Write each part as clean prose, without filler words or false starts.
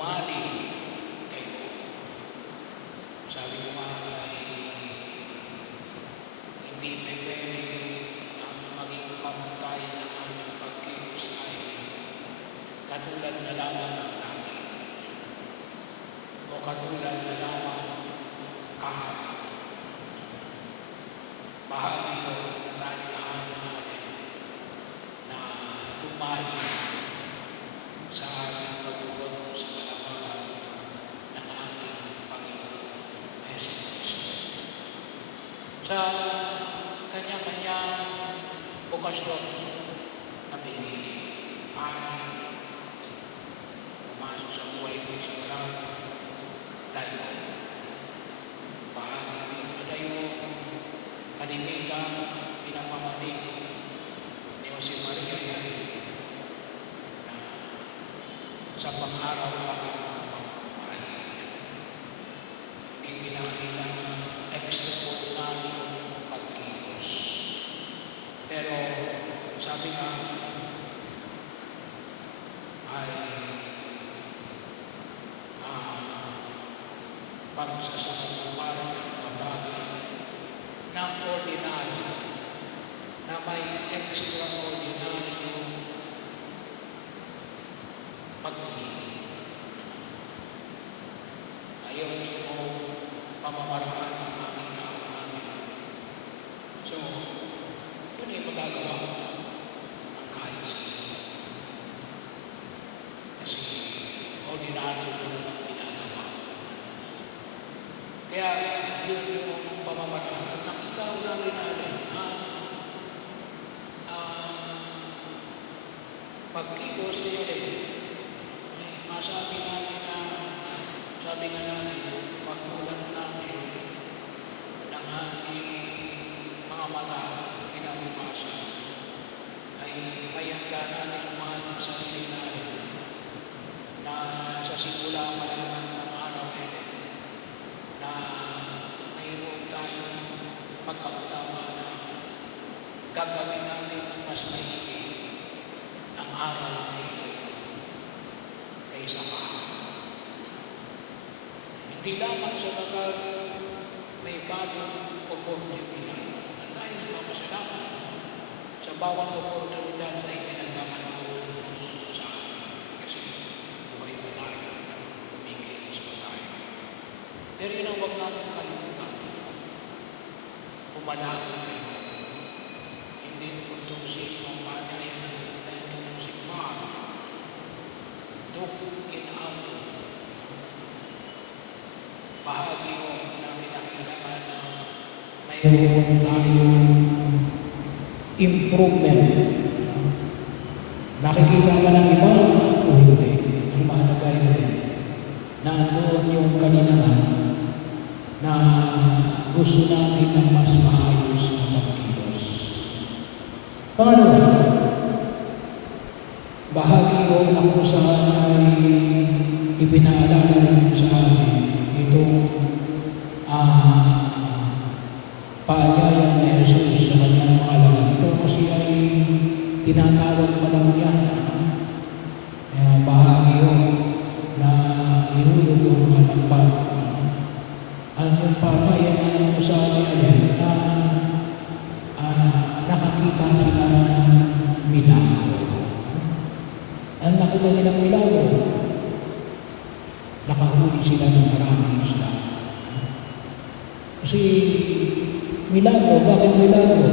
dumali kayo. Sabi ko nga ay hindi pwede ang maging pamuntayan ng aming pagkilos ay katulad na lamang ng namin o katulad na lamang kahapon. Bahagi ko na tayo na natin na dumali sa ating pagbubuo sa kalamanan ng ating Panginoon Jesus Cristo. Sa kanya-kanyang okasyon na pinili ay pumasok sa buhay ko sa walang layo. Bahagi ko na tayo kanimigang pinapamalig ni Jose Maria Yari na sa pang-araw-araw ng pamumuhay. Hindi kinakailang extraordinaryong pagkilos. Pero sabi nga ay pagsasakumparan ng mga bagay na ordinaryo, na may extraordinaryo pagkilos. Ayaw niyo pamamaraan ng aking kaunangan. So, yun ay magagawa ng kahit sa iyo. Kasi ordinaryo mo naman ginagawa. Kaya yun yung pamamaraan. Nakita ko namin natin pagkilos niya rin. Masabi namin na sabi nga namin, pagmulat natin ng ating mga mata kinabukasan ay mayanda natin umanin sa sarili natin na sa simula pa lamang ng araw na mayroon tayong pagkaunawa na gagawin natin ng mas mahigit ang araw na ito kaysa kahapon. Hindi lamang sa tagal may bagong oportunidad na tayo nagpapasalamat sa bawat oportunidad na ipinagkakaroon sa atin. Kasi buhay pa tayo, umikilos pa tayo. Pero yun ang huwag natin kalimutan. Pumalakot kayo. Hindi nagpuntusin ang panyayan ng ito ng simbahan. Dukukin ako. Bahagi ko na kinakailangan na mayroon tayong improvement. Nakikita ka ng iba o hindi? Ang mahalaga yun na doon yung kalinangan na gusto natin ng mas maayos na pagkilos. Pangalawa, bahagi ko na kung saan ay ipinaalala namin sa atin itong paanyaya ni Jesus sa kanyang mga alagad. Ito kasi ay tinatawag pa lang yan. Bahagi yun na ihulog ng mga lagpat. Ang yung paanyaya na kung saan ay na nakakita sila ng milagro. Ang nakita nilang milagro, nakahuli sila ng maraming isda. Kasi milagro, bakit milagro?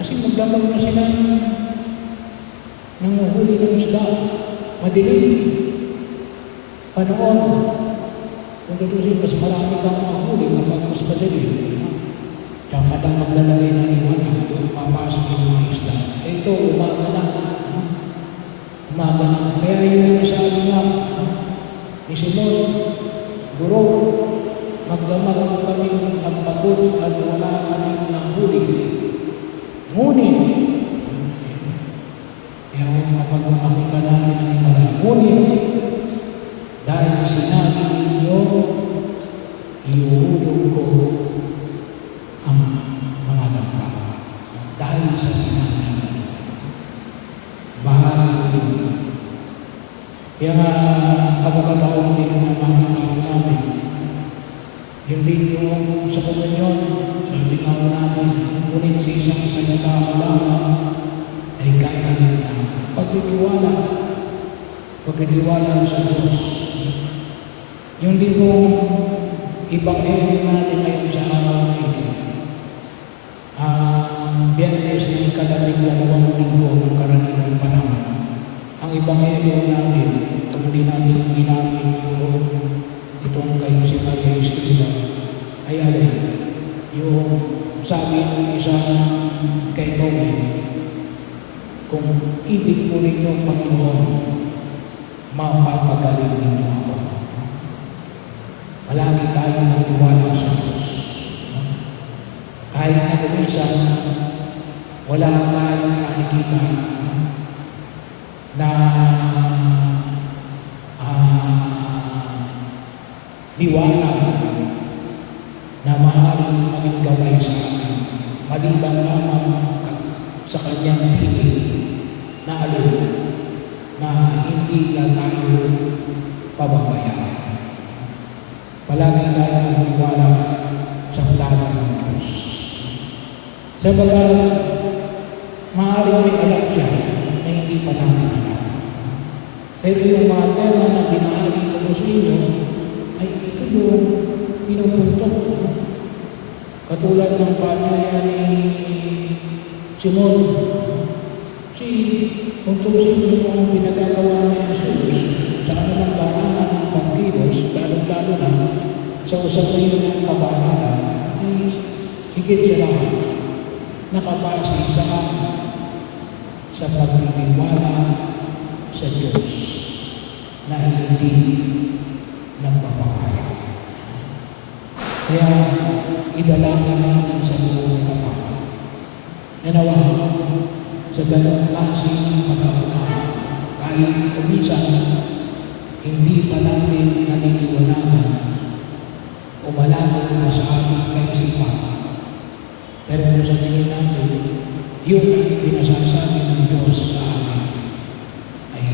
Kasi magdamag na sila ng huli ng isda. Madilim. Panoon. Kung tutusin, mas marami kang mahuli kapag mas madilim. Tsaka lang maglalagay ng iwanan kung papasok yung mga isda. Ito, umaga na. Umaga na. Kaya yung sabi nga ni Simon, Guro, magdamag kami nagpagod at wala kaming nahuli. Ngunit, kaya kapag makita namin ang iwala, ngunit, dahil sinabi ninyo, iuulog ko ang mga lagpat. Dahil sa sinabi ninyo, bahagi. Kaya pagkakataon din na makikita natin. Yun din yung sa komunyon, sabi nga natin, ngunit sa isang salita ka lamang ay kakalit na pagtitiwala sa Diyos. Yung din yung ibanghelyo natin ngayon sa araw na ito. Biyernes ng ika-12 ng karaniwang panahon. Ang ibanghelyo natin, kung hindi natin ginamit itong kayo si Maria Escriba, ay alin, yung sabi ng isang kaibigan, kung ibig mo ninyo Panginoon, mapapagaling ninyo ako. Palagi tayong magtiwala sa Diyos. Kahit na kuminsan, wala tayong nakikita na liwanag na maaaring maging gawin sa atin, maliban lamang sa kanyang piling na alin na hindi na tayo pababayaan. Palagi tayo magtiwala sa plano ng Diyos. Sabagat maaaring may alam siya na hindi pa natin alam. Pero yung mga tema na binahagi ko sa inyo, ay ito yung pinupuntok. Katulad ng panyaya ni Simon, kung tusin mo ang pinagagawa ni Jesus sa kanilang barahan ng pangkilos, lalo-lalo na sa usapayin ng kabanalan, ay higit siya lang nakabase sa pagtitiwala sa Diyos na hindi nagpapakaya. Kaya idalangin natin sa buong Ama. Nanawa sa ganang klase ng pag-aunawa, kahit kuminsan hindi pa natin naniniwalagan o malapit na sa ating kaisipan. Pero kung sa tingin natin, yun ang pinasasabi ng Diyos sa atin ay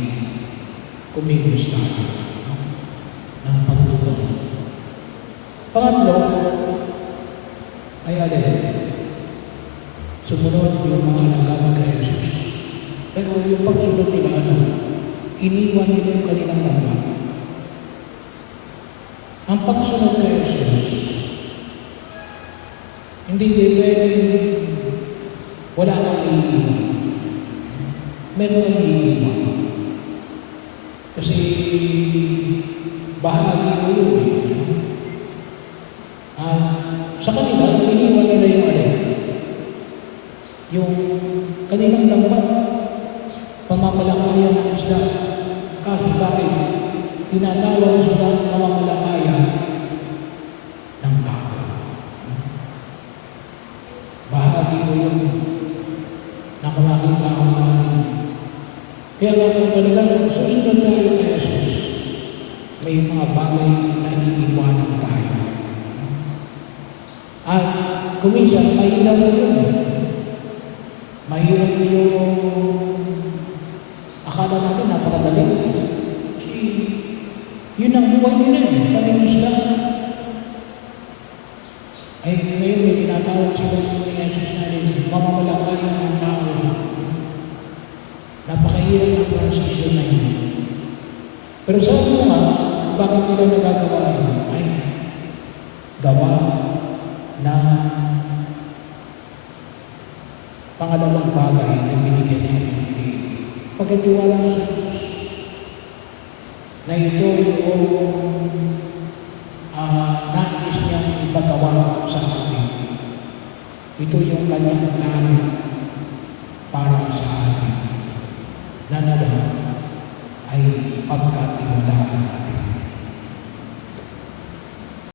kumilos tayo ng pagtugon. Pangatlo ay alin, sumunod yung mga nagawag kay Jesus. Pero yung pagsunod nila iniwan nila yung kanilang laman. Ang pagsunod kay Jesus, hindi pwedeng wala kang iiwan. Meron kang iiwan. Kasi bahagi mo yun. Sa kanila, iniwan nila yung yung kanilang dapat pamamalakaya ng isda. Kahit bakit tinatawag sila pamamalakaya ng tao. Bahagi ko yun na kumakita ko namin. Kaya kung talagang susunod tayo kay Jesus, may mga bagay na iiwanan tayo. At kuminsan, mahirap yun. Mahirap yung akala natin napakadali. Kasi yun ang buhay nila, paninusla. Ay ngayon may tinatawag sila ni Jesus natin, mamamalakaya ng tao. Napakahirap ang transition na yun. Pero sa mga, bakit nila nagagawa yun? Ay gawa na pangalawang bagay na binigyan natin. Pagkatiwala sa Diyos na ito yung nais niyang ipagawa sa atin. Ito yung kanyang plano para sa atin. Na naman ay pagkatiwalaan.